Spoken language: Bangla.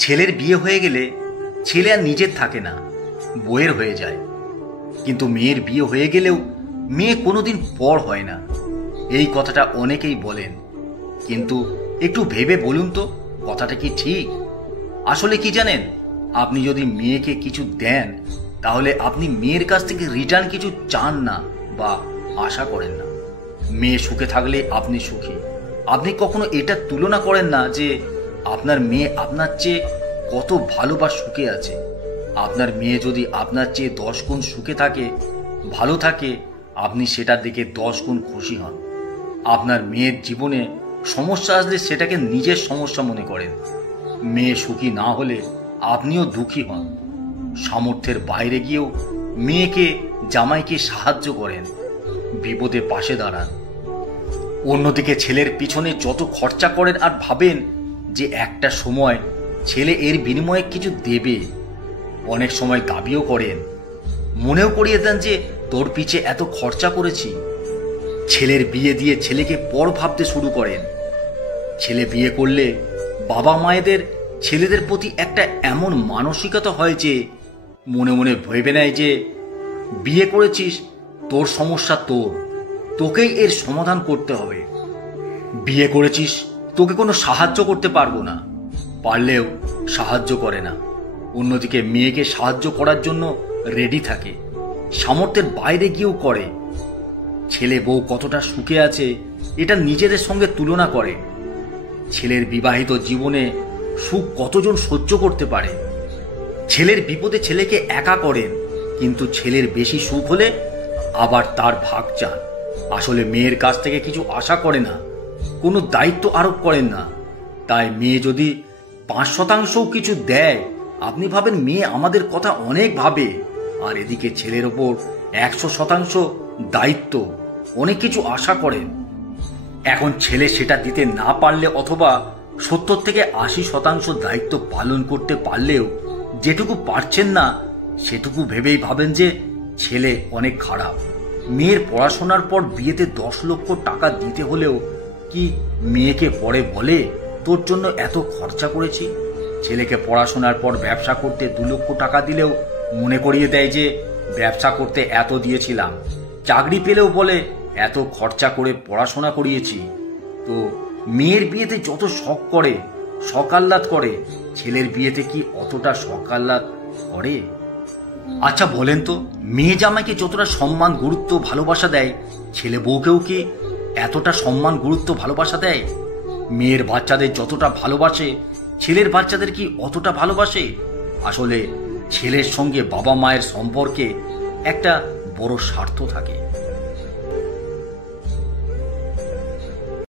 ছেলের বিয়ে হয়ে গেলে ছেলে আর নিজের থাকে না, বউয়ের হয়ে যায়। কিন্তু মেয়ের বিয়ে হয়ে গেলেও মেয়ে কোনোদিন পর হয় না। এই কথাটা অনেকেই বলেন, কিন্তু একটু ভেবে বলুন তো কথাটা কি ঠিক? আসলে কি জানেন, আপনি যদি মেয়েকে কিছু দেন তাহলে আপনি মেয়ের কাছ থেকে রিটার্ন কিছু চান না বা আশা করেন না। মেয়ে সুখে থাকলে আপনি সুখী। আপনি কখনো এটা তুলনা করেন না যে আপনার মেয়ে আপনার চেয়ে কত ভালো বা সুখে আছে। আপনার মেয়ে যদি আপনার চেয়ে 10 গুণ সুখে থাকে, ভালো থাকে, আপনি সেটা দেখে 10 গুণ খুশি হন। আপনার মেয়ের জীবনে সমস্যা আসলে সেটাকে নিজের সমস্যা মনে করেন। মেয়ে সুখী না হলে আপনিও দুঃখী হন। সামর্থ্যের বাইরে গিয়েও মেয়েকে জামাইকে সাহায্য করেন, বিপদে পাশে দাঁড়ান। অন্যদিকে ছেলের পিছনে যত খরচা করেন আর ভাবেন যে একটা সময় ছেলে এর বিনিময়ে কিছু দেবে, অনেক সময় দাবিও করেন, মনেও করিয়ে দেন যে তোর পিছে এত খরচা করেছি। ছেলের বিয়ে দিয়ে ছেলেকে পর ভাবতে শুরু করেন। ছেলে বিয়ে করলে বাবা মায়েদের ছেলেদের প্রতি একটা এমন মানসিকতা হয় যে মনে মনে ভেবে নেয় যে বিয়ে করেছিস, তোর সমস্যা তোকেই এর সমাধান করতে হবে। বিয়ে করেছিস, তোকে কোনো সাহায্য করতে পারবো না, পারলেও সাহায্য করে না। অন্যদিকে মেয়েকে সাহায্য করার জন্য রেডি থাকে, সামর্থ্যের বাইরে গিয়েও করে। ছেলে বউ কতটা সুখে আছে এটা নিজেদের সঙ্গে তুলনা করে। ছেলের বিবাহিত জীবনে সুখ কতজন সহ্য করতে পারে। ছেলের বিপদে ছেলেকে একা করেন, কিন্তু ছেলের বেশি সুখ হলে আবার তার ভাগ চান। আসলে মেয়ের কাছ থেকে কিছু আশা করে না, কোনো দায়িত্ব আরোপ করেন না। তাই মেয়ে যদি 5% কিছু দেয়, আপনি ভাবেন মেয়ে আমাদের কথা অনেক ভাবে, আর এদিকে ছেলের ওপর 100% দায়িত্ব, অনেক কিছু আশা করেন। এখন ছেলে সেটা দিতে না পারলে অথবা 70 থেকে 80% দায়িত্ব পালন করতে পারলেও যেটুকু পারছেন না সেটুকু ভেবেই ভাবেন যে ছেলে অনেক খারাপ। মেয়ের পড়াশোনার পর বিয়েতে 10 লক্ষ টাকা দিতে হলেও কি মেয়েকে পরে বলে তোর জন্য এত খরচা করেছি? ছেলেকে পড়াশোনার পর ব্যবসা করতে 2 লক্ষ টাকা দিলেও মনে করিয়ে দেয় যে ব্যবসা করতে এত দিয়েছিলাম। চাকরি পেলেও বলে এত খরচা করে পড়াশোনা করিয়েছি। তো মেয়ের বিয়েতে যত শখ করে, শখ আহ্লাদ করে, ছেলের বিয়েতে কি অতটা শখ আহ্লাদ করে? আচ্ছা বলেন তো, মেয়ে জামাইকে যতটা সম্মান, গুরুত্ব, ভালোবাসা দেয়, ছেলে বউকেও কি এতটা সম্মান, গুরুত্ব, ভালোবাসা দেয়? মেয়ের বাচ্চাদের যতটা ভালোবাসে, ছেলের বাচ্চাদের কি অতটা ভালোবাসে? আসলে ছেলের সঙ্গে বাবা মায়ের সম্পর্কে একটা বড় স্বার্থ থাকে।